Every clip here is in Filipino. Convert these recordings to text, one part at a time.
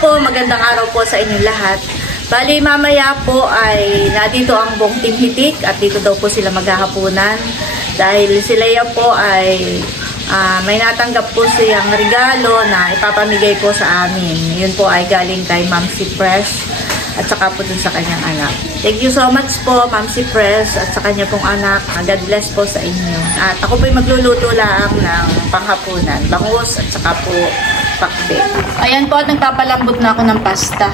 po, magandang araw po sa inyong lahat. Bali, mamaya po ay nandito ang buong Team Hitik at dito daw po sila maghahapunan. Dahil sila po ay may natanggap po siyang regalo na ipapamigay po sa amin. Yun po ay galing kay Ma'am Si Press at saka po dun sa kanyang anak. Thank you so much po, Ma'am Si Press at sa kanya pong anak. God bless po sa inyo. At ako po ay magluluto lang ng panghapunan, bangus at saka po pakbe. Ayan po at nagpapalambot na ako ng pasta.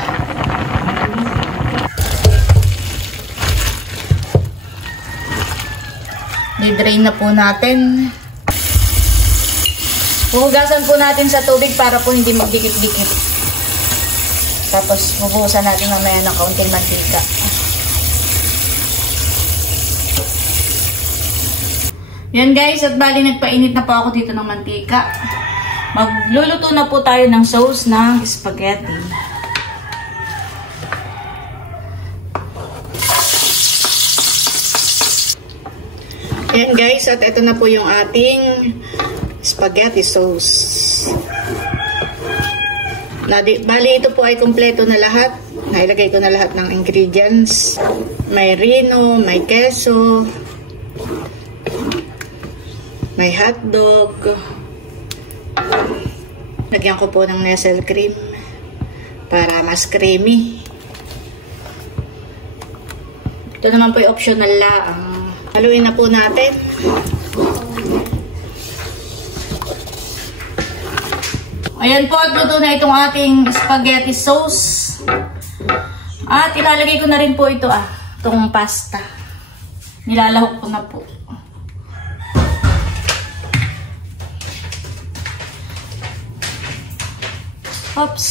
I-drain na po natin. Huhugasan po natin sa tubig para po hindi magdikit-dikit. Tapos bubuhusan natin mamaya ng kaunting mantika. Yan guys, at bali nagpainit na po ako dito ng mantika. Magluluto na po tayo ng sauce ng spaghetti. Yan guys, at ito na po yung ating spaghetti sauce. Bali ito po ay kumpleto na lahat. Nailagay ko na lahat ng ingredients. May rino, may keso, may hotdog. Lagyan ko po ng Nestle cream para mas creamy. Ito naman po yung optional lang. Haluin na po natin. Ayan po at luto na itong ating spaghetti sauce. At ilalagay ko na rin po ito itong pasta. Nilalahok ko na po. Oops.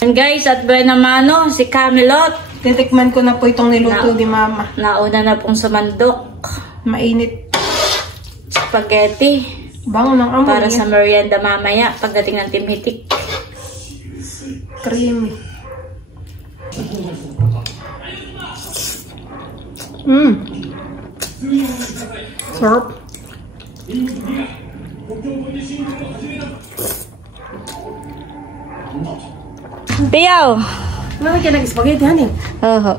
And guys, at buena mano, si Camelot. Titikman ko na po itong niluto ni Mama. Nauna na pong sumandok. Mainit. Spaghetti. Bango ng amoy. Para sa merienda mamaya, pagdating ng Team Hitik. Creamy. Sarap. Piyaw! Lalagyan ka ng spaghetti, honey? Oo.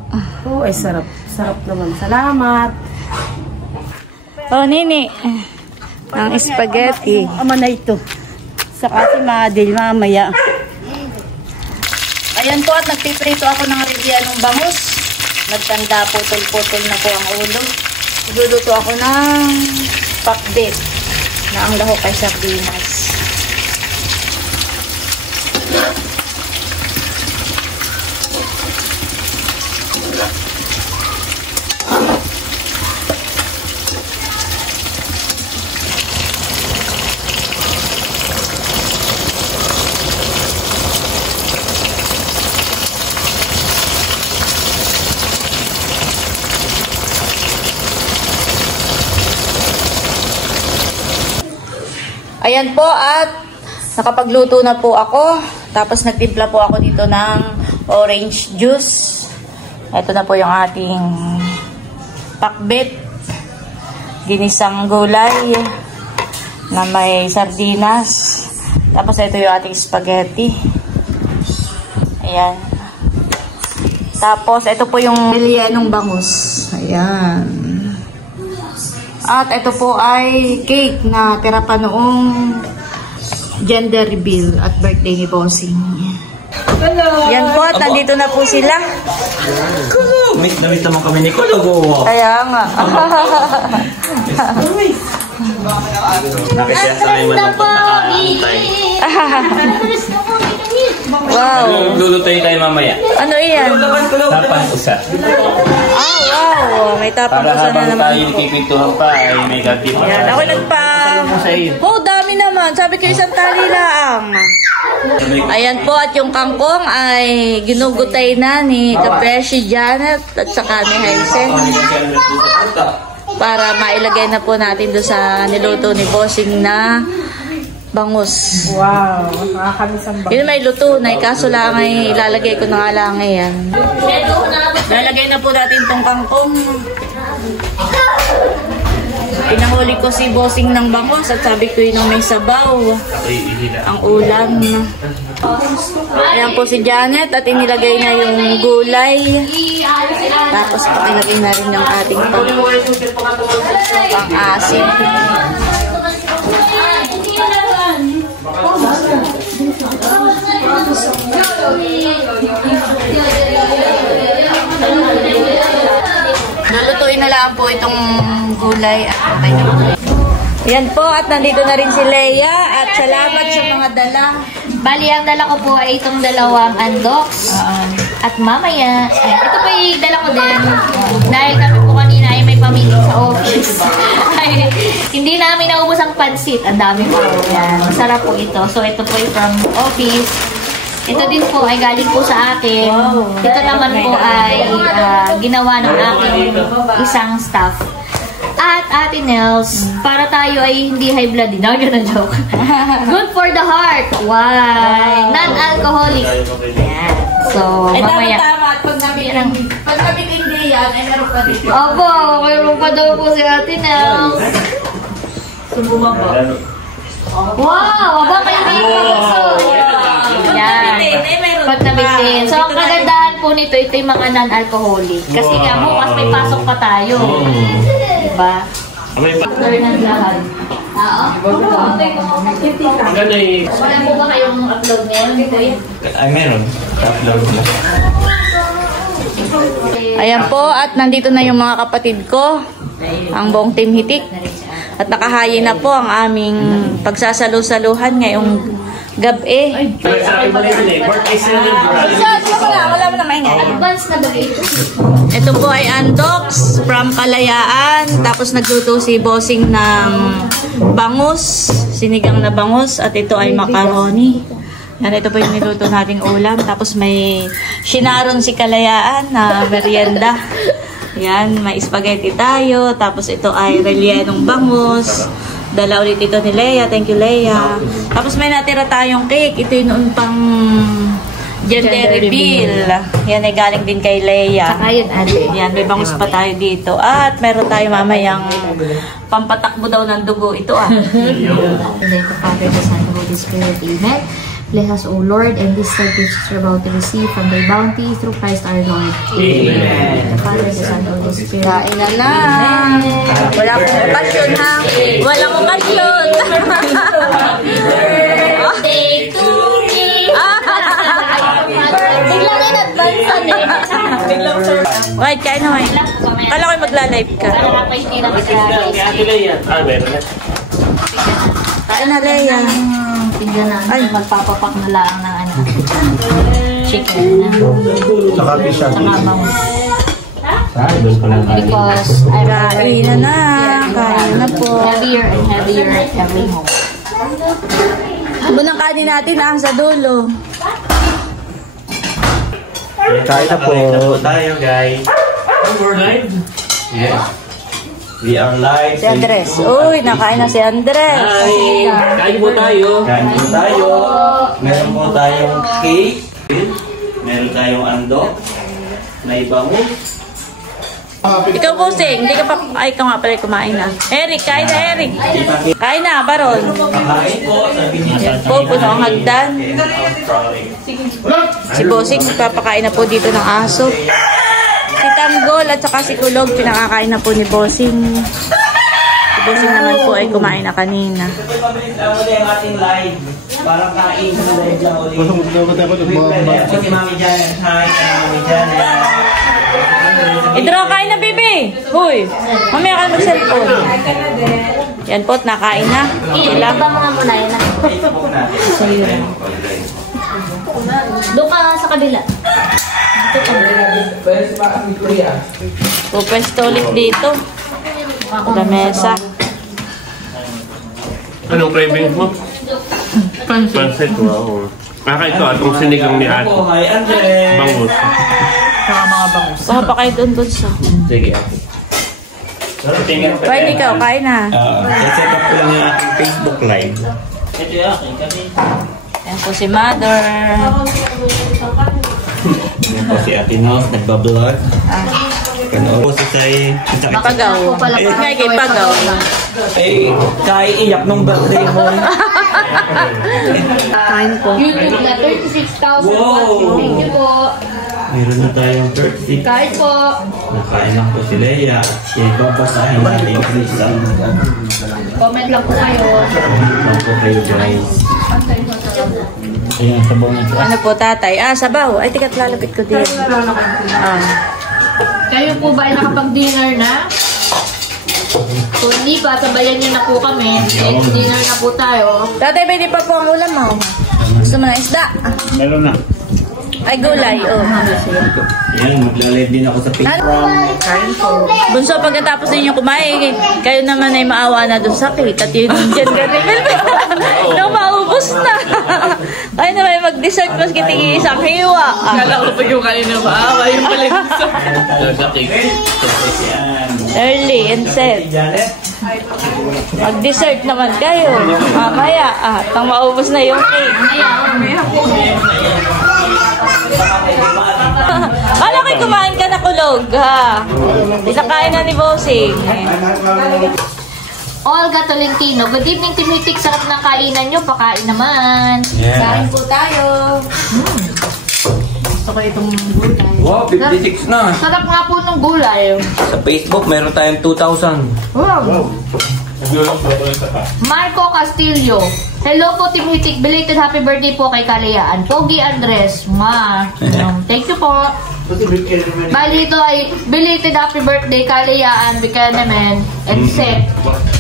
Oh, ay sarap. Sarap naman. Salamat. Oh, Nini. Ang spaghetti. Ama na ito. Saka si Madel mamaya. Ayan po at nagpiprito ako ng Rivianong bangus. Nagtanda, putol-putol na po ang ulo. Nagluluto ako ng pakbet na ang lahok ay sardinas. Ayan po at nakapagluto na po ako. Tapos nagtimpla po ako dito ng orange juice. Ito na po yung ating pakbet. Ginisang gulay na may sardinas. Tapos ito yung ating spaghetti. Ayan. Tapos ito po yung Rivianong bangus. Ayan. At ito po ay cake na tira pa noong gender reveal at birthday ni Bossing. Hello! Yan po, at nandito na po sila. Meet na meet naman kami ni Kologo. Kaya nga. Nakisya sa may malapot na kaantay. Wow. Lulutuin tayo mamaya. Ano iyan? Tapang usa. Wow. May tapang Para usa na habang naman. tayo nagpipintuhan pa, ay may ganti pa. Yan, ako nagpa... Sa iyo. Oh, dami naman. Sabi ko isang tali lang. Ayan po, at yung kangkong ay ginugutay na ni Kapeshi Janet at saka ni Haisen para mailagay na po natin doon sa niluto ni Bossing na bangus. Wow, nakakamiss ang Yun may luto na, kaso lang ay ilalagay ko na nga lang ngayon. Lalagay na po natin tong kangkong. Pinahuli ko si Bossing ng bangus at sabi ko yun may sabaw. Ang ulam. Ayan po si Janet at inilagay na yung gulay. Tapos pakilagay na rin yung ating pang-asim. Nalutuin na lang po itong gulay. Yan po, at nandito na rin si Leia at salamat sa mga dala. Bali, ang dala ko po ay itong dalawang undox. At mamaya, ito po yung dala ko din. Dahil kami po kanina ay may pamili sa office. Hindi namin naubos ang pansit. Ang dami po. Yan. Masarap po ito. So, ito po yung from office. Ito din po ay galing po sa akin. Ito naman po ay ginawa ng aking isang staff. At Ate Nels, para tayo ay hindi high blood din. Ganun joke. Good for the heart. Why? Non-alcoholic. Ayan. So, mamaya. Tama, at pag nabitindi yan, ay meron pa dito. Opo, mayroon pa daw po si Ate Nels. Sumuma po. Wow! Aba, may pagkakuso. Yan. Pag nabitin. So, ang kagandahan po nito, ito yung mga non-alcoholic. Kasi nga, bukas may pasok pa tayo. Diba? After ng lahat. Wala po ba kayong upload ngayon? Ay, meron. Upload na. Ayan po, at nandito na yung mga kapatid ko. Ang buong Team Hitik. At nakahayin na po ang aming pagsasalu-saluhan ngayong gabi. Wala mo na maingay. Advance na ba ito? Ito po ay Andox from Kalayaan. Tapos nagluto si Bossing ng bangus, sinigang na bangus. At ito ay macaroni. Yan, ito po yung niluto nating ulam. Tapos may shinaron si Kalayaan na merienda. Yan, may spaghetti tayo. Tapos ito ay rellenong bangus. Dala ulit ito ni Leia. Thank you, Leia. Tapos may natira tayong cake. Ito yung noon pang gender reveal. Yan ay galing din kay Leia. Saka yun, ate. Yan, may bangus pa tayo dito. At meron tayo mamayang pampatakbo daw ng dugo. Ito ah. And then the Father, the Son, the Holy Spirit. Amen. Bless us, O Lord, and this service we're about to receive from thy bounty through Christ our Lord. Amen. The Father, the Son, the Holy Spirit. Kain na na. Wala akong okasyon ha. Walang okasyon. Birthday to me! Biglang in advance eh. Wait, kain na wait. Kala ko magla-live ka. Para pa hindi na Kain na, Leia. Tingnan namin magpapapak na lang ng ano. Chicken. Saka fish and Saka bangus. Because Because I Kain na na. Kain na po. heavier and heavier every moment. Bunang kanin natin ah, sa dulo. Kain na po. Kain na po tayo, guys. We're live? Yes. We are live. Si Andres. Uy, nakain na si Andres. Hi! Kain po tayo. Kain po tayo. Meron po tayong cake. Meron tayong ando. May bangus. Ikaw, Bossing, hindi ka pa... Ay, ikaw nga pala kumain na. Eric, kain na, Eric. Kain na, Baron. Kain po. Sabi niya. Yan po, puno ang hagdan. Si Bossing, nagpapakain na po dito ng aso. Si Tanggol at saka si Kulog, pinakakain na po ni Bossing. Si Bossing naman po ay kumain na kanina. Pabalik lang ulit ang ating live. Parang kain sa live lang ulit. Si Mami Janet. Hi, Mami Janet. Idro, kain na, Bibi! Huy! Mamaya ka mag-cellphone. Yan po, nakain na. Iba mga muna yun. Doon ka sa kabila. Pupwesto ulit dito. Sa mesa. Anong cravings mo? Pansit. Wow. Ito, atong sinigang ni Ate. Hi, Andres. Bangus. Saka mga bangus. Baka pa kayo doon sa... Sige, Ate. Pwede ikaw, kain na. Set up ko lang yung aking Facebook Live. Ito yung aking kami. Yan po si Mother. Yan po si Ate Nos, nagbablog. Kano po si Tay. Pagaw. Ayun nga kay Pagaw. Ay, kaya iyak nung birthday mo. Kain po. YouTube na 36,000 Wow. Thank you po. Mayroon na tayong 30. Kahit po. Nakain na po si Leia. Kaya babasahin natin yung isang. Comment lang po kayo. Lang po kayo guys. Ayan, sabaw na ito. Ano po, tatay? Sabaw. Ay, tikat lalapit ko din. Kayo po ba ay nakapag-dinner na? Kung hindi pa, sabayan niyo na po kami. Dinner na po tayo. Tatay, pwede pa po ang ulam mo. Gusto mo na isda? Meron na. Ay, gulay. Ayan, magla-live din ako sa Facebook. Bunso, pagkatapos ninyo kumain, kayo naman ay maawa na doon sa cake. At yun dyan galing. Nung maubos na. Kaya naman mag-dessert mas kitingi isang hiwa. Kala ko pa yung kanina maawa yung pala yung Early and set. Mag-dessert naman kayo. Mamaya, tang maubos na yung cake. Kala ko'y kumain ka na kulog, ha? Isakain na ni Bossing. Olga Tolentino, good evening, Timitik. Sarap ng kainan nyo. Pakain naman. Kain po tayo. Gusto ko itong gulay. Wow, 56 na. Sarap nga po ng gulay. Sa Facebook, meron tayong 2,000. Wow. Marco Castillo. Hello po, Team Hitik. Belated happy birthday po kay Kalayaan. Pogi Andres. Thank you po. Bali ito ay belated happy birthday Kalayaan, Bikanemen, and Seth.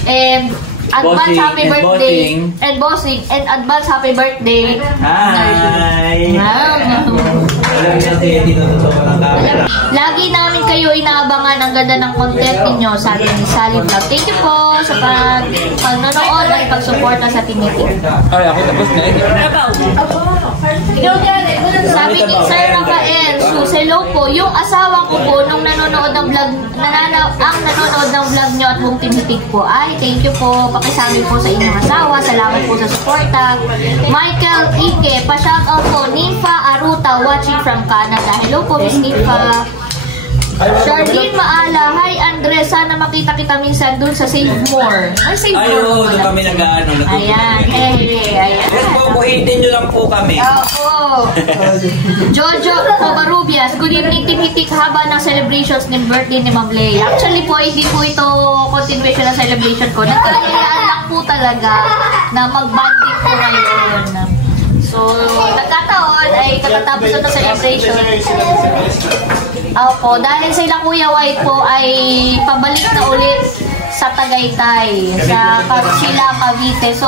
And advance happy birthday. And Bossing. And advance happy birthday. Hi! Lagi namin kayo inaabangan. Ang ganda ng content ninyo sa atin ni Sally Vlog. Thank you po sa pag-nanood at pag-suporta sa Team Hitik. Ay, ako tapos na eh. Sabi ni Sir Rafael, hello po, yung asawa ko po nung nanonood ng vlog, nanonood ng vlog nyo at buong Team Hitik po. Ay, thank you po. Pakisabi po sa inyong asawa. Salamat po sa suporta. Michael Ike, pa-shoutout po. Nifa Aruta, watching from Canada. Hello po, Miss Nifa. Charlene Maala, hi Andres, sana makita kita minsan dun sa Save More. Ay, Save More. Ayun, doon kami nag-ano. Ayan, ayan. Yes po, buhitin nyo lang po kami. Opo. Jojo Covarrubias, good evening Team Hitik. Haba ng celebrations ng birthday ni Ma'am Leia. Actually po, hindi po ito continuation ng celebration ko. Nagkayayaan lang po talaga na mag-banding po ngayon. So, nagkataon ay katatapos na ng celebration. Opo, dahil sila Kuya White po ay pabalik na ulit sa Tagaytay, sa sila Cavite. So,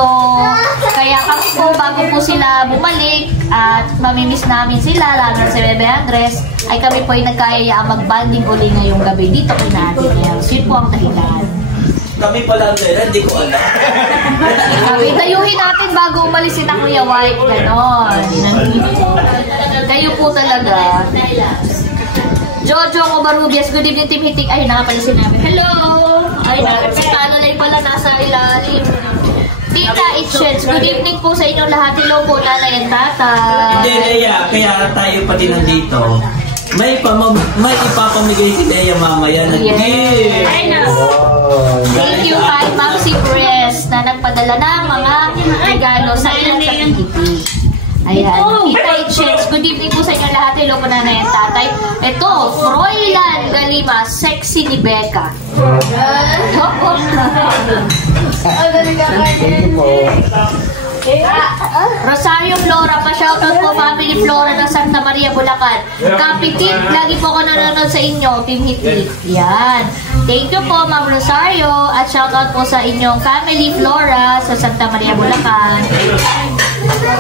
kaya kami po, bago po sila bumalik at mamimiss namin sila, lalo si Bebe Andres, ay kami po ay nagkayayaan mag-banding uli ngayong gabi dito kay natin. So, yun po ang dahilan. Kami pala, hindi ko alam. Kami, dayuhin natin bago umalis si Kuya White. Ganon. Kayo po talaga. Jojo Covarrubias, good evening Team Hitik. Ay, nakapalisin namin. Hello! Ay, si Talalay pala nasa ilalim. Tita Itchens, good evening po sa inyong lahat. Hello po, nanay and tata. Hindi, Leia, kaya tayo pati nandito. May ipapamigay si Leia mamaya na gift. Ay, na. Thank you kay Mamsi Press na nagpadala ng mga regalo sa ilang sa Hitik. Ayan. Tita Itchens, good evening po sa inyo lahat. Hello po nanay at tatay. Ito, Froilan Galima, sexy ni Becca. Rosario Flora, pa-shoutout po family Flora ng Santa Maria, Bulacan. Kapitit, lagi po ako nanonood sa inyo, Team Hitik. Yan. Thank you po, Ma'am Rosario. At shoutout po sa inyong family Flora sa Santa Maria, Bulacan.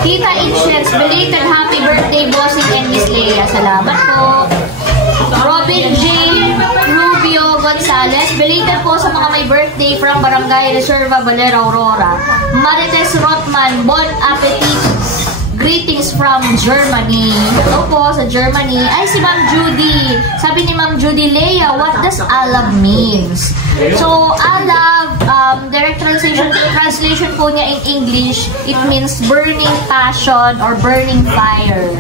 Tita Inchels, belated happy birthday, bossing and Miss Leia. Salamat po. Robin J. Rubio Gonzalez, belated po sa mga may birthday from Barangay Reserva, Valera, Aurora. Marites Rotman, bon appetit. Greetings from Germany. Hello po sa Germany. Ay, si Ma'am Judy. Sabi ni Ma'am Judy, Leia, what does alab means? So, alab, direct translation po niya in English, it means burning passion or burning fire.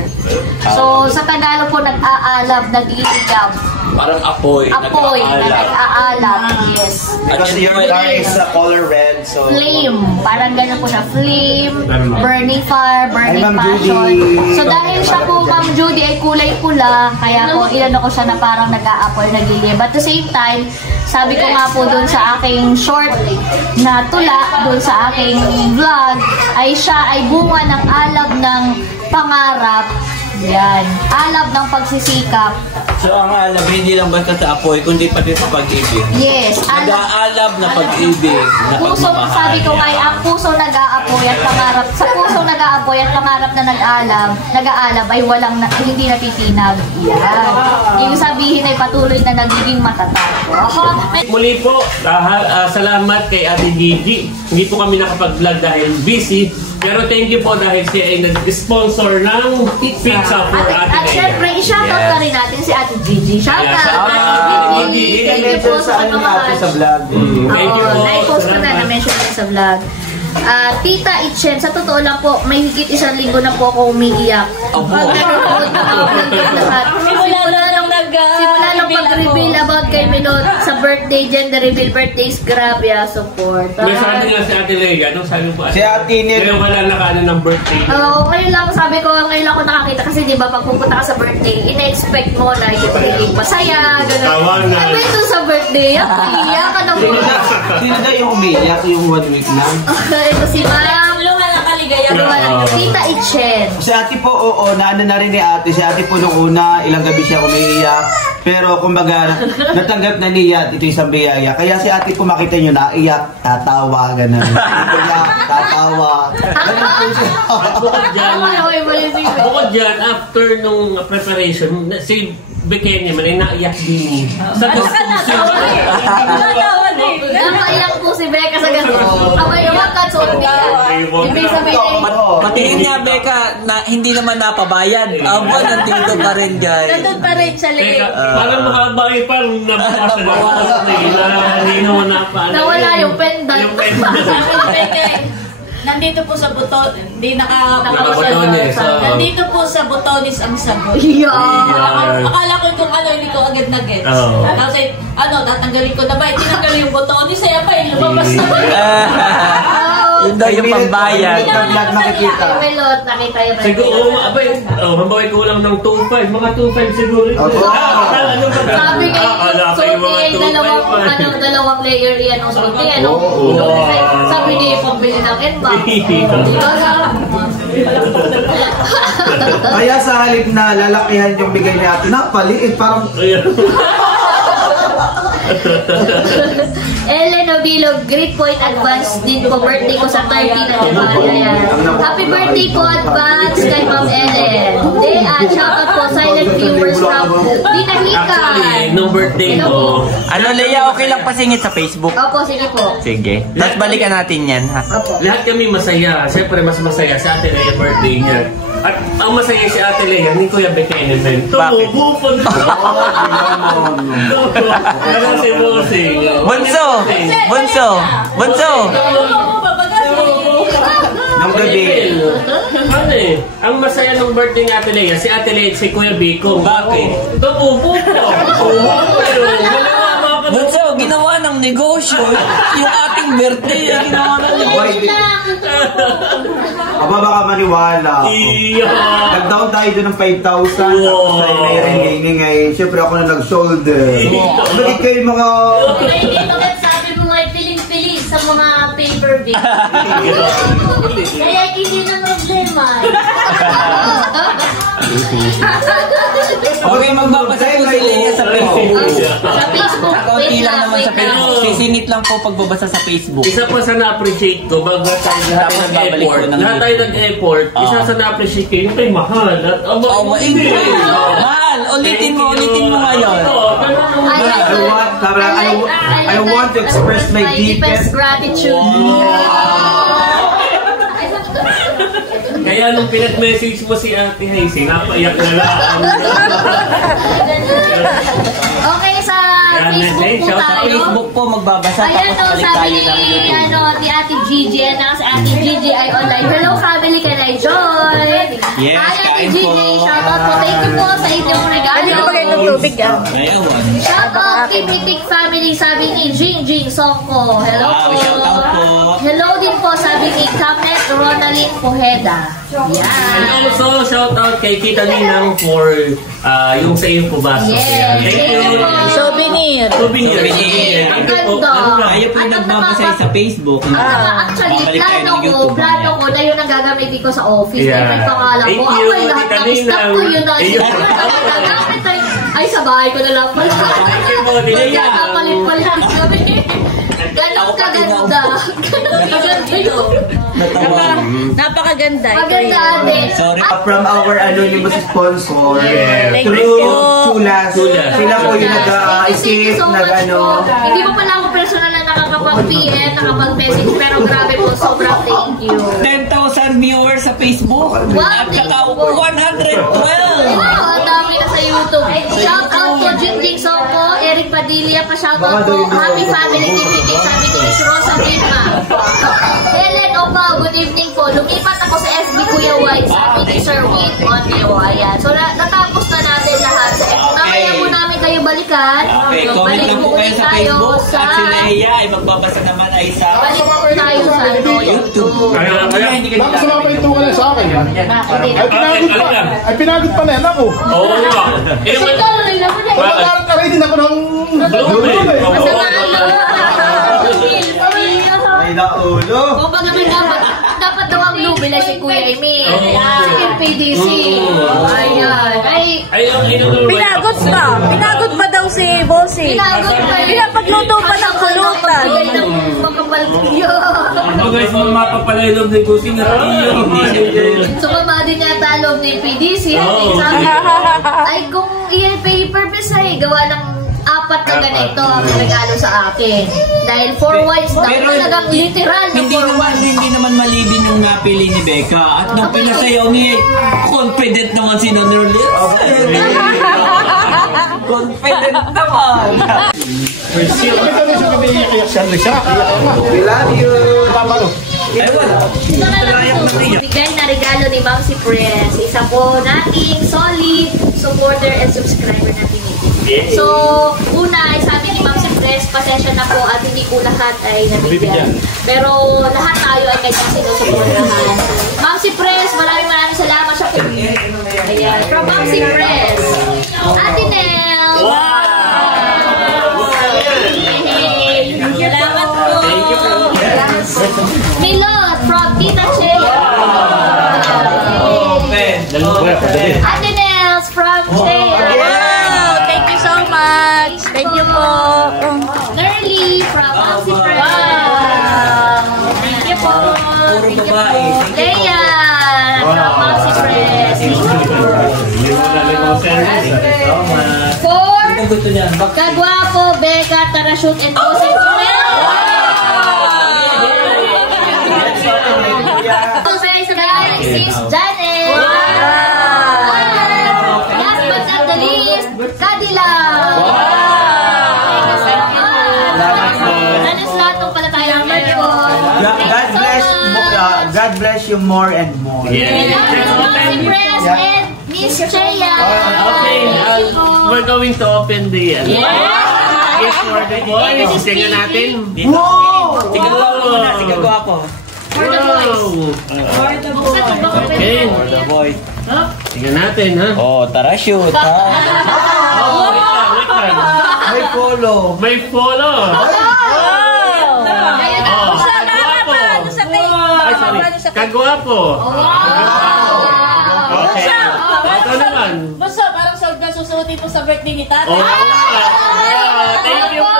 So, sa Tagalog po, nag-aalab, nag-iigab. Parang apoy. Apoy na nag-aalab, yes. Because your car is color red, so... Flame. Parang gano'n po siya. Flame, burning fire, burning Ma'am passion. Judy. So dahil siya po, Ma'am Judy, ay kulay pula, kaya po ilan ko siya na parang nag-aapoy, nag-ilim. But at the same time, sabi ko nga po dun sa aking short na tula, dun sa aking vlog, ay siya ay bunga ng alab ng pangarap. Yan. Alab ng pagsisikap. So ang alab, hindi lang basta sa apoy, kundi pati sa pag-ibig. Yes. Nag-aalab na pag-ibig, na Puso, pagmamahal. sabi ko nga, ang puso nag-aapoy at pangarap, sa puso nag-aapoy at pangarap na nag-aalab ay walang, hindi natitinag. Yan. Ibig sabihin ay patuloy na nagiging matatag. Muli po, salamat kay Ate Gigi. Hindi po kami nakapag-vlog dahil busy. Pero thank you po dahil siya ay nag-sponsor ng pizza for Ate At Leia. syempre, i-shoutout na rin natin si Ate Gigi. Shoutout! Ate Gigi! Thank you po sa pagmamahal. sa vlog. Thank you po. Na-post ko na, na-mention ko sa vlog. Tita Itchen, sa totoo lang po, may higit 1 linggo na po ako umiiyak. Pag nanonood na ako ng lahat. Simula nung pag-reveal about kay Milot sa birthday, gender reveal birthdays, grabe support. May sabi nga si Ate Leia, anong sabi po? Si Ate Nel. Ngayon wala na kaano ng birthday. Ngayon lang sabi ko, ngayon lang ako nakakita kasi di ba pag pupunta ka sa birthday, ina-expect mo na hindi masaya, gano'n. Tawanan. Sabi ito sa birthday, iiyak ka na po. Sino na yung umiiyak yung 1 week na? Ito si Ma'am. Tita Itchen. Si ate po, oo, naano na rin ni ate. Si ate po nung una, ilang gabi siya umiiyak. Pero kumbaga, natanggap na niya ito isang biyaya. Kaya si ate po makita nyo, naiyak, tatawa, gano'n. Iyak, tatawa. Ganun po siya. Bukod dyan, after nung preparation, si Bekenya man ay naiyak din. Sa Napaiyak po si Becca sa gano'n. Abay yung katsuot niya. Ibig sabihin, Patingin niya, Becca, na hindi naman napabayad. Abo, nandito pa rin, guys. nandun pa rin siya liit. Parang makabay, parang nabawasan na hindi naman napaan. Nawala yung pendant. Yung pendant. Sabi ni Beke, nandito po sa buton, hindi Nakabotones, nandito po sa botones ang sagot. Yeah. Akala ko kung ano, hindi ko agad na-get. Oo. Tapos ay, tatanggalin ko na ba? Tinanggal yung botones, ay pa, lumabas na ba? Yun daw yung pambayad. Hindi naman Vlog nakikita. Melot, nakita yung Siguro, abay, mabaway ko lang ng 2.5. Mga 2.5 siguro. Opo. Ano ba? Sabi nga yung suot niya yung dalawang layer yan ang suot niya. Sabi niya yung pambili ng Enma. Kaya sa halip na lalakihan yung bigay ni ate, napaliit, parang... Ellen Obilog, great point advance din po. Birthday ko sa 30 na diba? Happy birthday po advance kay Ma'am Ellen. Shoutout po, silent viewers from Dinahican. Actually, no birthday mo. Ano, Leia, okay lang pasingit sa Facebook? Opo, sige po. Sige. Tapos balikan natin yan, ha? Opo. Lahat kami masaya. Siyempre, mas masaya sa Ate Leia birthday niya. At ang masaya si Ate Leia, hindi ko yung Bekenya Ben. Bakit? Tumubupon. Ano si Bossing? Bunso! Bunso! Bunso! Nung gabi. Ano eh? Ang masaya ng birthday ni Ate Leia, si Ate Leia at si Kuya Biko. Bakit? Tumubupon. Bunso, ginawa ng negosyo. Yung ating birthday, ginawa ng negosyo. Aba, baka maniwala ako. Iya. Nag-down tayo doon ng 5,000. Tapos ay may ringing ay, syempre ako na nag-shoulder. Bakit kayo mga... Sabi mo nga piling-piling sa mga pay-per-view. Kaya hindi na problema. Okay, magbabasa ko si Leia sa Facebook. Sa Facebook. Wait konti lang naman sa Facebook. Sisinit lang po pagbabasa sa Facebook. Isa po sa na-appreciate ko, bago tayo lahat Tapos tayo babalik nag-effort, ko ng lahat tayo nag-effort, isa sa na-appreciate ko, yung kay mahal. At, Mahal, ulitin mo ngayon. I want to express my deepest gratitude. Kaya nung pinag-message mo si Ate Hazy, napaiyak na lang. Okay, sa Facebook po Sa tayo. Facebook po magbabasa Ayan tapos o, balik sabi tayo ng ni, YouTube. ni Ate Gigi, si Ate Gigi ay online. Hello family, can I join? Yes, Hi Ate kain Gigi, po. shoutout po. Thank you po sa inyong regalo. Ano ba kayo ng tubig yan? Ayawan. Shoutout Timitik family, sabi ni Jing Songko. Hello Wow, po. shoutout po. Hello din po, sabi ni Kamet Ronaldin Pojeda. Yan. And also, shout out kay Tita Ninang for yung sa iyo po baso. Yes, Thank you. Souvenir. Souvenir. Ang Thank you po. ganda. Ayaw po nagbabasa sa Facebook. Actually, Babalik tayo ng YouTube plano mamaya. ko na yun ang gagamitin ko sa office. Yeah. May pangalan Thank ko. you, Ay, lahat Tita ng staff ko yun na. Ninang. Gagamit tayo. Ay, sa bahay ko na lang pala. you po, Tita Ninang. Magkakapalit-palit kami. Ganon kaganda. Ganon kaganda yun. Napakaganda. Maganda ate. Sorry. from our anonymous sponsor Thank through you. Chulas. Sila po yung nag-isip, nag-ano. Hindi pa pala ako personal na nakakapag-PM, nakapag-message, pero grabe po, sobrang thank you. 10,000 viewers sa Facebook. Wow, At saka thank you. 112. Wow, ang dami na sa YouTube. Shout out po Jingjing Songko, Eric Padilla, pa-shout out po. Happy Family DVD, sabi ni Miss Rosa Vilma. Helen Opa, good evening po. Lumipat ako sa FB Kuya White, sabi ni Sir Win Ondio. Ayan. So, natapos na natin lahat. So, mamaya po namin kayo balikan. Okay, comment Balik lang po po kayo ulit sa tayo Facebook. sa... At si Leia ay magbabasa naman ay sa Balik po tayo sa YouTube. Kaya, Hindi ka Bakit sumama ito ka na sa akin? Bakit? Ay pinagod pa na yan ako. Oo nga. Eh, Kasi ikaw, nila mo na. Parang ka-ready na ako ng Blueberry. eh. Ay, naulo. Kung baga may dapat daw ang lubila si Kuya Emil. Sige, PDC. Ayan. Ay, Pinagot pa. Pinagot pa daw si Bossy. pinagot pa yun. Pinapagluto pa ng pulutan. Pagbigay ng makapal kuya. Mga guys, mga mapapalainog ng kusing na Sumama din yata ang loob ng PDC. Sabi, ay kung i-paper ay gawa ng 4 na ganito ang regalo sa akin. Dahil 4 wives daw. Talagang literal na 4 wives. Hindi naman malibin yung napili ni Becca. At nung pinasayaw niya, confident naman si Don Rolis. Confident naman. Kami kami sa gabi iyak siya. We love you. Tama. Bigay na regalo ni Ma'am si Press. Isa po nating solid supporter and subscriber natin. So, una ay sabi ni Ma'am si Press, pasensya na po at hindi po lahat ay nabigyan. Pero lahat tayo ay kanyang sinusuportahan. Ma'am si Press, maraming salamat sa kanya. Ayan, from Ma'am si Press. Ate Nel! Salamat po! Milot from Tita Chea. Ate Nels from Chea. Wow! Thank you so much. Thank you po. Nerly from Ma'am si Press. Thank you po. Thank you po. Leia from Ma'am si Press. For Kagwapo, Becca, Tarashoot, and Jose Sis Janet. Last but not the least, Kadila. Alas lahat ng pala tayo ng God bless you more and more. Ma'am Press and Miss Chea. Okay, we're going to open the gift for the boys. Tingnan natin. Wow! Sigagawa ko. For the boys. Okay. Boy. Tingnan natin, ha? Oh, tara shoot, ha? Oh, wait lang. May polo. May follow. Ay, sorry. Kagwapo. Okay. Ito naman. naman. Basta parang sold na susuotin po sa birthday ni tatay. Oh, thank you po.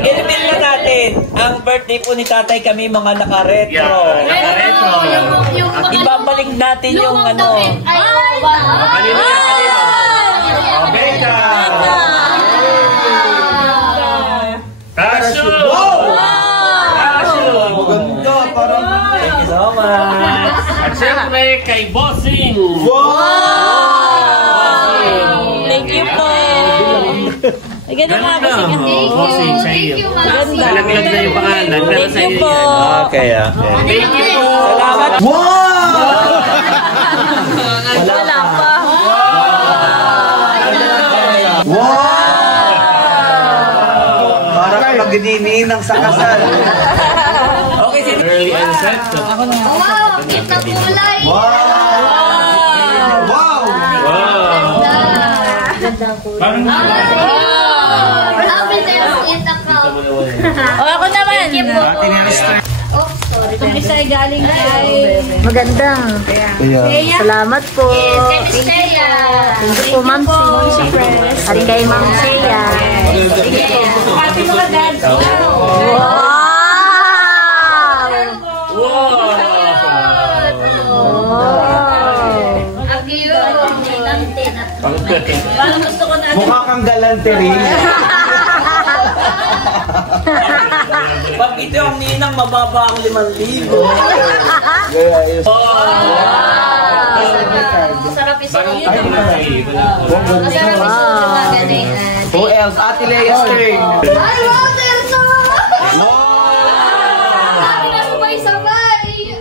I-reveal na natin. Ang birthday po ni tatay kami mga naka-retro. Yeah, naka-retro. Ibabalik natin yung ano. Kanino yan? Beka! Casio! Maganda, parang... Thank you so much. At syempre kay Bossing. Thank you po. Ay, ganun nga ba siya? Bossing sa iyo. Nalaglag na yung pangalan. Pero sa iyo yan. Okay, okay. Thank you po. Salamat. Wala pa. Parang magdininang sa kasal. Okay, sige. Early onset. Wow, kita kulay. Wow! Parang Ako naman. Oh, sorry. Itong isa ay galing kay... Maganda. Salamat po. Yes, kay Misteya. Thank you po, Ma'am Si. Hari kay Ma'am Seya. Pati mga dad. Ang cute. Parang gusto ko na... Mukha kang galante rin. Pag ito ang ninang, mababa ang 5,000. Masarap isuot. Masarap Masarap isuot yung mga ganyan. Who else? Ate Lea's turn. Ay, water to! Sabi na sabay-sabay.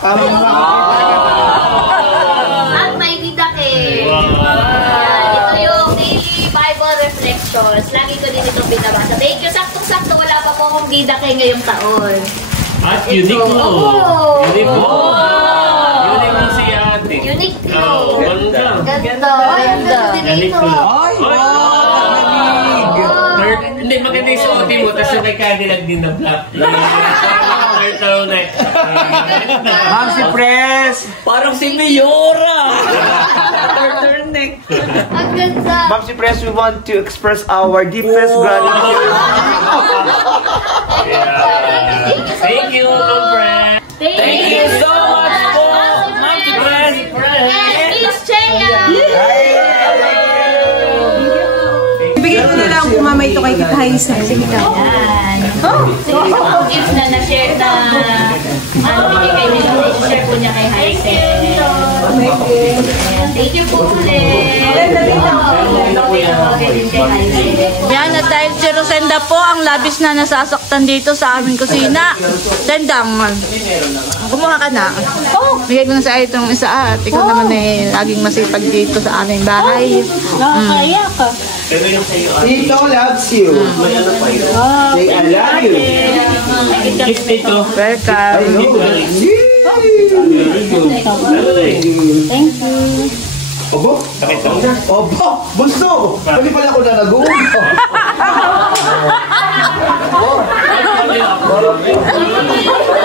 Oo ba? At may didake. Ito yung daily Bible reflections. Lagi ko din itong binabasa. Thank you. Saktong-sakto. Wala pa po akong didake ngayong taon. At unique mo. Oh. Unique mo. Unique mo si ate. Unique Oo, ganda. Ganda. Ay, ang ganda din Unique ito. mo. Ay, Hindi, maganda yung suotin mo, tapos yung kay Cadillac din na black. Turtleneck. Ma'am si Pres. Parang si Mayora. Turtleneck. Ang ganda. Ma'am si Pres, we want to express our deepest gratitude. Thank you, Ma'am Fred. Thank you so much po, Ma'am si Pres. And Miss Cheya. Ibigay ko na lang kung mama ito kay Tita Hazel. Yan. Yung gifts na na-share na binigay nila. I-share po niya kay Hazel. Thank you po ulit. Yan, at dahil si Rosenda po ang labis na nasasaktan dito sa aming kusina. Sendang, kumuha ka na. Bigay ko na sa itong isa at ikaw naman eh laging masipag dito sa aming bahay. Nakakaya ka. Tito loves you. Say I love you. Gift dito. Welcome. Thank you. Obo? Obo? Bunso! Pwede pala ako na nag-uumpo.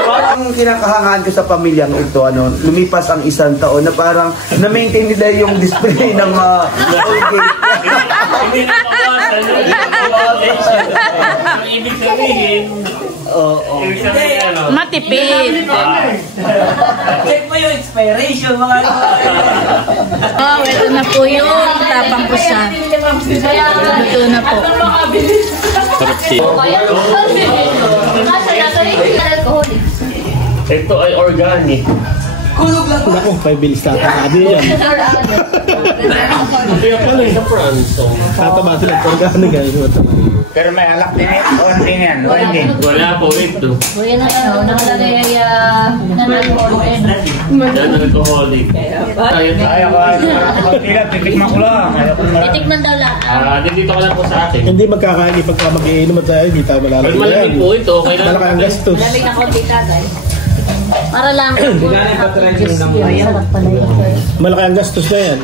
Parang kinakahangaan ko sa pamilyang ito, lumipas ang isang taon na parang na-maintain nila yung display ng Colgate. Hindi na pawasan. Ang ibig sabihin, ibig sabihin ano? Matipid. Check mo yung expiration, mga Oh, ito na po yung tapang ko siya. Ito na po. Sarap siya. Ito ay organic. Naku, 5 bilis tatakabi yan. Kaya pala sa France. Tataba sila, organo guys. Pero may alak din eh. O, hindi yan. O, hindi. Wala po ito. Yan ang ano, nakalagay ay Non-alcoholic. Ayaw ko. Pagkilat, titikman ko lang. titikman daw lang. Dito ka lang po sa akin. Hindi magkakain pag mag-iinom at tayo, hindi tayo Pag malalagay. malamig po ito, okay lang. Malaki ang gastos. Lamig na konti tagay. Para lang. Malaki ang gastos na yan.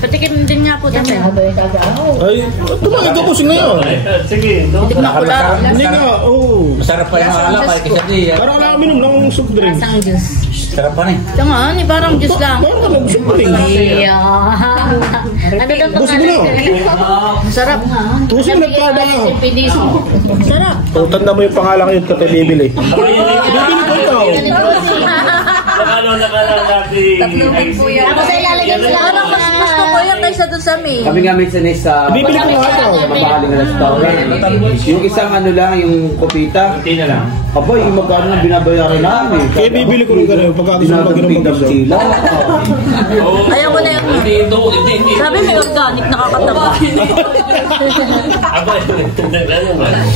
Patikim din nga po dami. Ay, tumakit ako sing ngayon. Sige, no? Tignan ko lang. Hindi nga, oo. Masarap pa yung alak. Parang nakaminom ng soft drink. Isang juice. Sarap pa rin. Siya nga, ni parang Diyos lang. Parang ka nag-busog pa rin. Ano daw Gusto mo na. Sarap. Gusto mo nagpada ako. Sarap. O, tanda mo yung pangalan ko yun ka tayo bibili. Bibili ko ikaw. Nakalaw natin. po yan. Ako sa ilalagay mo lang. Parang mas gusto ko yan kaysa doon sa main. Kami nga minsan sa Bibili ko nga ito. mabahaling na restaurant. Yung isang ano lang, yung kopita. Hindi na lang. Aba, yung magkano na binabayaran namin. Kaya bibili ko rin ganun. Pagka gusto mo pag-inom mag-gusto. sila. Ayaw ko na yung... Hindi. Sabi may organic nakakataba. Aba,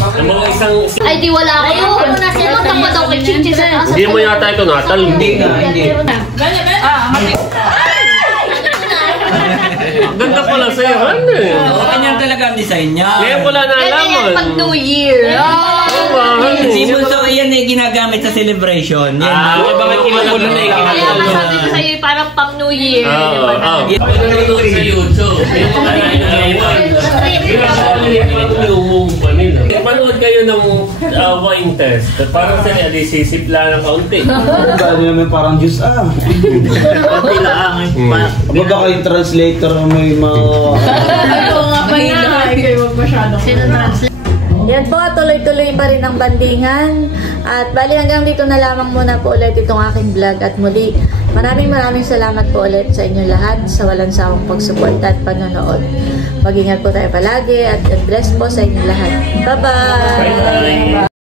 ang mga isang... Ay, di wala kayo. Pumunta pa daw kay Chichi sa taas. Hindi mo yata ito natal. Hindi na, hindi. Ganda pala sa'yo. Ano eh? Ganyan talaga ang design niya. Ngayon ko lang Ganyan nalaman. pag New Year. Si Bunso, yan eh, ginagamit sa celebration. Yan. Bakit kinukulo na yung Kaya ginagawa? masabi ko sa'yo, parang pang New Year. Di ba na? Pinanood sa YouTube. Manood kayo ng wine test. Parang sila sisip lang ng kaunti. Ano naman parang Diyos Konti lang. Baka kayo translator may mga... Sino translate? Yan po, tuloy-tuloy pa rin ang bandingan. At bali hanggang dito na lamang muna po ulit itong aking vlog. At muli, maraming salamat po ulit sa inyo lahat sa walang sawang pagsuporta at panonood. Mag-ingat po tayo palagi at God bless po sa inyo lahat. Bye-bye!